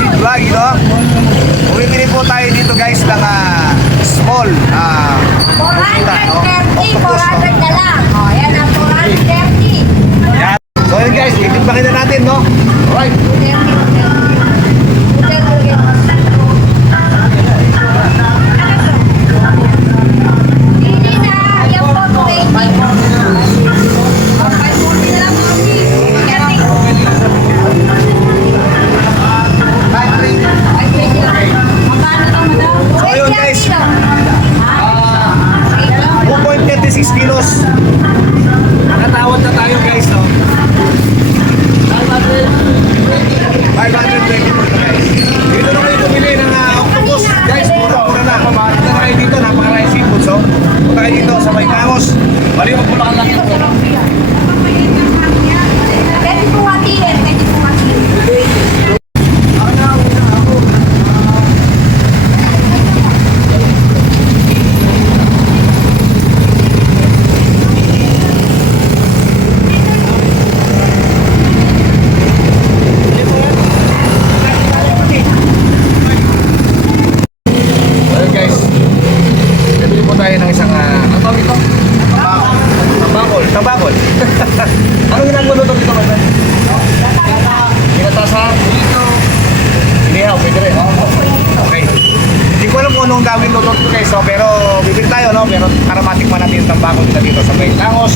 Visit Vlog, no? Bumibili po tayo dito guys ng small 430, 400 na lang. O, yan ang 430. Yan. So yun guys, itimpakin na natin, no? Alright. Hindi na, yan po, 280. 540 na lang po. So yun guys, 2.36 kilos. Nakatawad na tayo guys, no? 520 po ito guys. Dito na kayo bumili ng octopus. Guys, mura-mura na. Dito na kayo dito, napakaraming seafood. So, punta kayo dito sa Baykangos. Baliwag po lang ito. Pwede po hatiin, pwede po hatiin. Tambakol. Ano ginagawa dito dito ba? Ginatasan? Inihaw, pwede rin. Okay. Hindi ko alam kung anong gawin luto dito guys, so, pero bibili tayo, no? Pero para matikman natin yung tambakol dito sa Baykangos.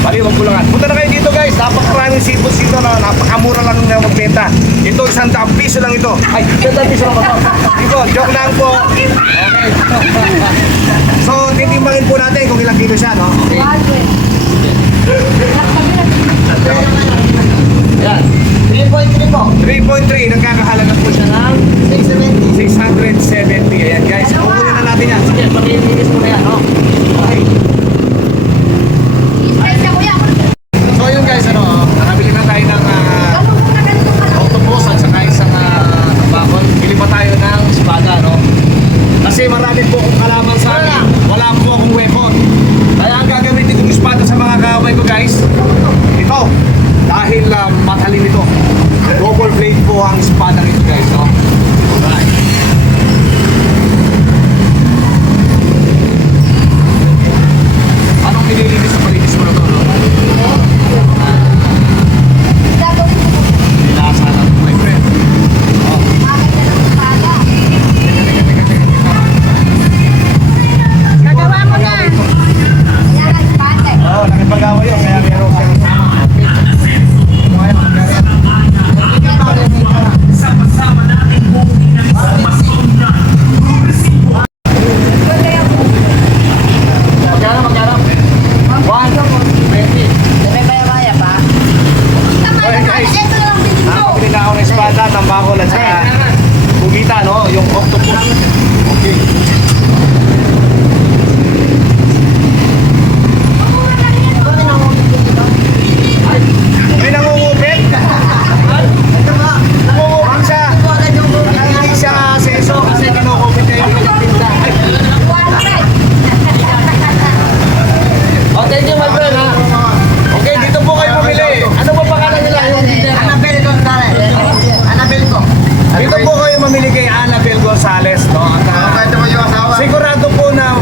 Baliwag Bulacan. Punta na kayo dito guys, napakaraming seafoods dito, no? Napakamura lang na magbenta. Ito, 100 piso lang ito. Ay, 100 piso lang ba? Dito, joke lang po. Okay. So, titimbangin po natin kung ilang kilo siya, no? Okay. Yan. 3.3 po. 3.3. Nagkakahalaga po siya ng 670. Ayan guys. Kukunin na natin yan. Sige, pag-iinis mo na yan. No? Okay. So yun guys, nakabili na tayo ng octopus at saka isang tambakol. Bili pa tayo ng espada, no? Kasi marami po akong kalaman sa akin. Wala po akong weapon. Kaya ang gagamitin kong espada sa mga kamay ko guys, ito. Dahil matalim ito. Double blade po ang espada nito guys, no? Alright. Anong nililinis sa palinis mo na ito, no? Nilasa na ito, my friend. Oh. Gagawa mo na. Oo, nakipag-away yun. Kaya meron siyang sama-sama natin bumili ng informasyon na resibo. Magkano? 120. Okay guys, nakapili na ako ng espada, tambakol at saka bugita, no? Yung octopus. Okay. May nangungupit? Nangungupit siya. Hindi siya seso kasi kinukupit niya yung pinagpinta. Oh, thank you my friend ha. Okay, dito po kayo mamili. Ano ba pangalan nila? Dito po kayo mamili kay Annabel Gonzales, no? Sigurado po na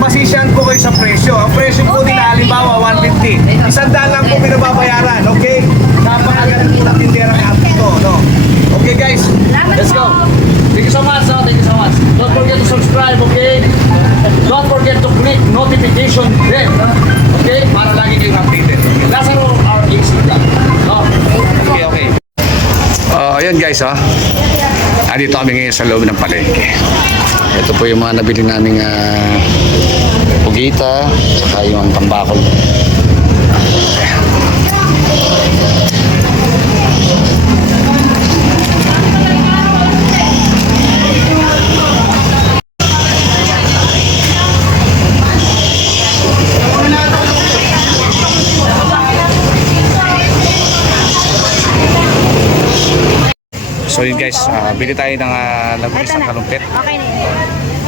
masisyan po kayo sa presyo. Ang presyo po nila halimbawa 150. 100 lang po pinababayaran, okay? Napakaganda po ng tinderang app ito, no? Okay guys, let's go. Thank you so much, no? Thank you so much. Don't forget to subscribe, okay? Don't forget to click notification bell, okay? Para lagi kayong updated. Lazaro RX Vlog, no? Okay. Ayan guys, dito kami ngayon sa loob ng palengke. Ito po yung mga nabili naming pugita, saka yung tambakol. So yun guys, bili tayo ng lagunisang kalumpit. Okay na yun.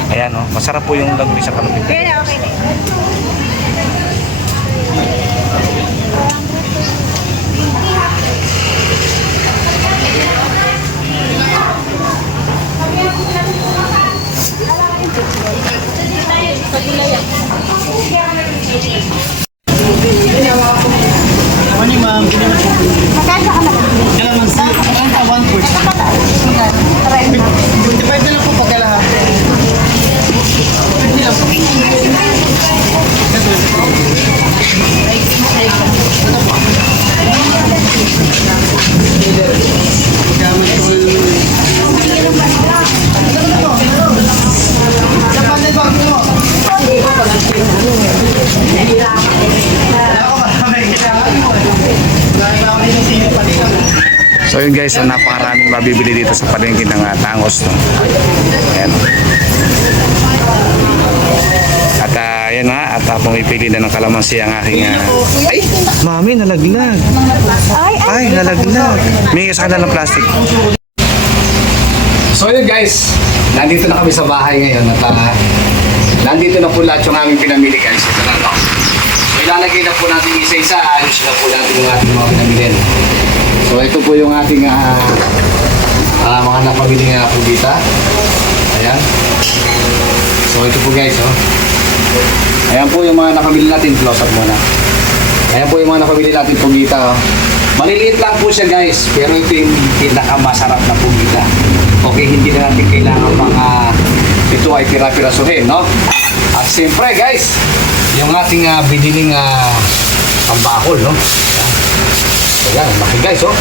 Ayan, masarap po yung lagunisang kalumpit. Okay na, okay na. guys, so napakaraming mabibili dito sa palengke ng Tangos, no? Ayan. At ayan nga, at pumipili na ng kalamansi ang aking ay, mami, nalaglag. Ay, nalaglag. May sa kanila ng plastic. So yun guys, nandito na kami sa bahay ngayon at nandito na po lahat yung aming pinamili guys. Ito na, no? So ilalagay na po natin isa-isa, ayos na po natin yung ating mga pinamili. So ito po yung ating mga napamili nga po dito. Ayan. So ito po guys, oh. Ayan po yung mga nakabili natin, close up muna. Ayan po yung mga nakabili natin pugita. Oh. Maliliit lang po siya guys, pero ito yung pinakamasarap na pugita. Okay, hindi na natin kailangan ito ay pira-pirasuhin, no? At siyempre guys, yung ating biniling pambakol, no? So yan, laki guys, oh.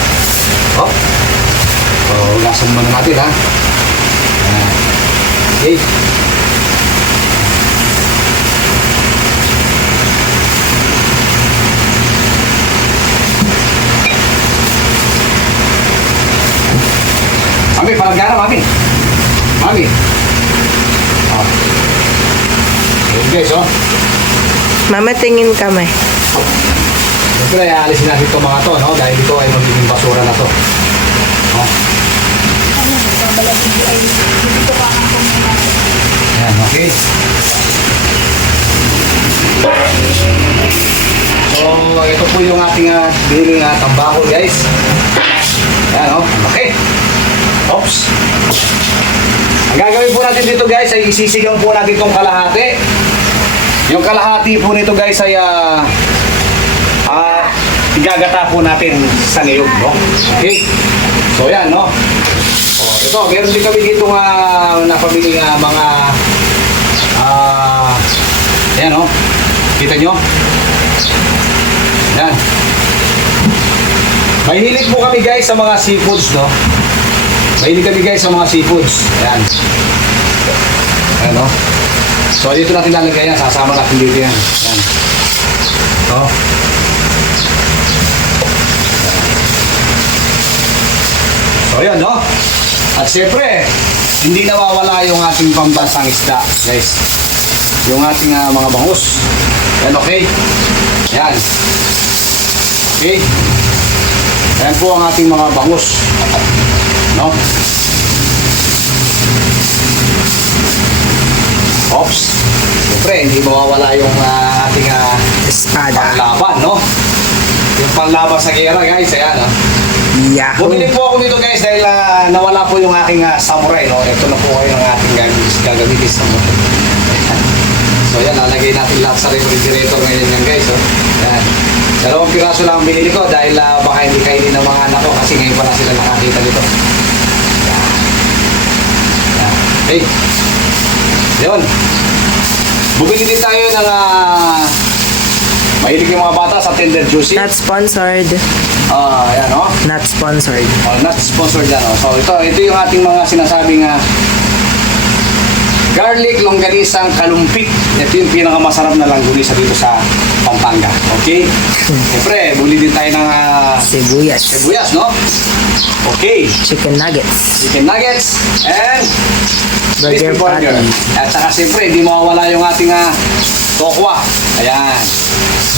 Oh. So, lasan muna natin, ha? Okay. Mami, palagana, mami. Mami. Oh. Ayan guys, oh. Mama, tingin kami. Siyempre, aalisin natin itong mga to, no? Dahil ito ay magiging basura na to. Oh. Ayan, okay. So, ito po yung ating biniling tambakol, guys. Ayan, oh. Okay. Oops. Ang gagawin po natin dito guys ay isisigang po natin itong kalahati. Yung kalahati po nito guys ay igagata po natin sa niyog, no? Okay. So yan, no? O, ito, meron din kami dito napamili mga ayan, no? Kita nyo? Yan. Mahilig po kami guys sa mga seafoods, no? Mahilig kami guys sa mga seafoods. Ayan. Ayan, no? So, dito natin lalagay yan. Sasama natin dito yan. Ayan. No? So, ayan, no? At siyempre, hindi nawawala yung ating pambansang isda, guys. Yung ating mga bangus. Ayan, okay? Ayan. Okay? Ayan po ang ating mga bangus. No? Oops. Siyempre, hindi mawawala yung ating Espada. panlaban, no? Yung panlaban sa gera, guys. Ayan, ha? Yahoo! Bumili po ako dito, guys, dahil nawala po yung aking samurai, no? Ito na po kayo ng ating gagamitin sa motor. So, yan, lalagay natin lahat sa refrigerator ngayon yan, guys, oh. Yan. 2 piraso lang ang binili ko dahil baka hindi kainin ng mga anak ko kasi ngayon pa na sila nakakita dito. Hey, yun. Bumili din tayo ng mahilig yung mga bata sa tender juicy. Not sponsored. Ayan, oh. Not sponsored. Not sponsored yan, oh. So ito yung ating mga sinasabing garlic longganisang kalumpit. Ito yung pinakamasarap na langganisa dito sa Pampanga. Okay? Siyempre, buli din tayo ng Sibuyas. sibuyas, no? Okay. Chicken nuggets. Chicken nuggets and Burger crispy burger. patty. At saka siyempre, hindi mawawala yung ating tokwa. Ayan.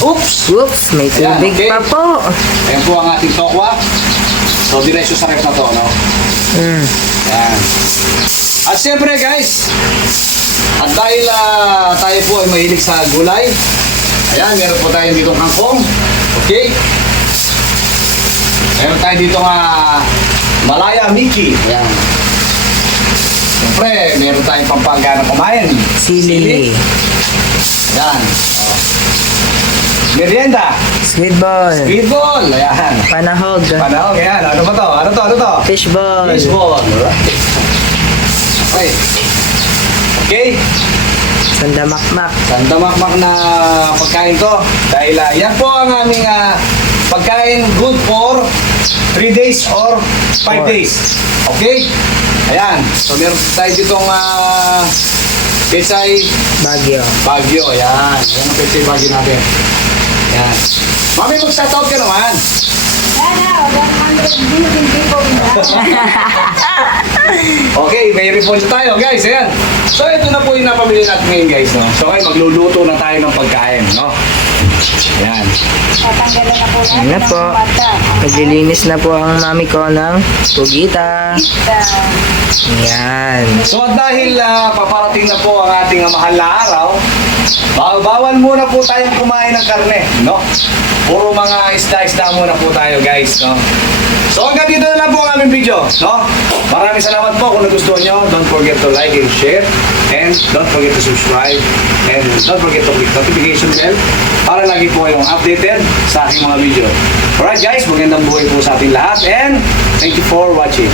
Oops! Oops, may Ayan, tubig okay. pa po. Ayan po ang ating tokwa. So, diretso sa ref na to, no? Ayan. At siyempre, guys, at dahil tayo po ay mahilig sa gulay, ayan, meron po tayo dito kangkong. Okay? Meron tayo dito Malaya Mickey. Ayan. Siyempre, meron tayong Pampanga na kumain. Sili. Ayan. Oh. Merienda. Squid ball. Squid ball. Ayan. Panahog. Panahog. Ayan. Ano ba to? Ano to? Fish ball. Fish ball. Okay. Okay. Sandamakmak. Sandamakmak na pagkain to. Dahil yan po ang aming pagkain good for 3 days or 5 days. Okay? Ayan. So meron tayo ditong Pechay Baguio. Baguio. Ayan. Ayan ang Pechay Baguio natin. Ayan. Mami, mag-shoutout ka naman. Yan na, 100 billion people in the Okay, may report tayo guys, ayan. So ito na po yung napamili natin ngayon guys, no? So ngayon magluluto na tayo ng pagkain, no? Ayan. Tatanggalan na po natin Yan na ang po. bata. Naglilinis na po ang mami ko ng pugita. Yan. So at dahil paparating na po ang ating mahal na araw, bawal muna po tayong kumain ng karne, no? Puro mga isda-isda muna po tayo guys, no? So hanggang dito na lang po ang aming video, no? Maraming salamat po kung nagustuhan nyo. Don't forget to like and share. And don't forget to subscribe. And don't forget to click notification bell para lagi po kayong updated sa aking mga video. Alright guys, magandang buhay po sa ating lahat. And thank you for watching.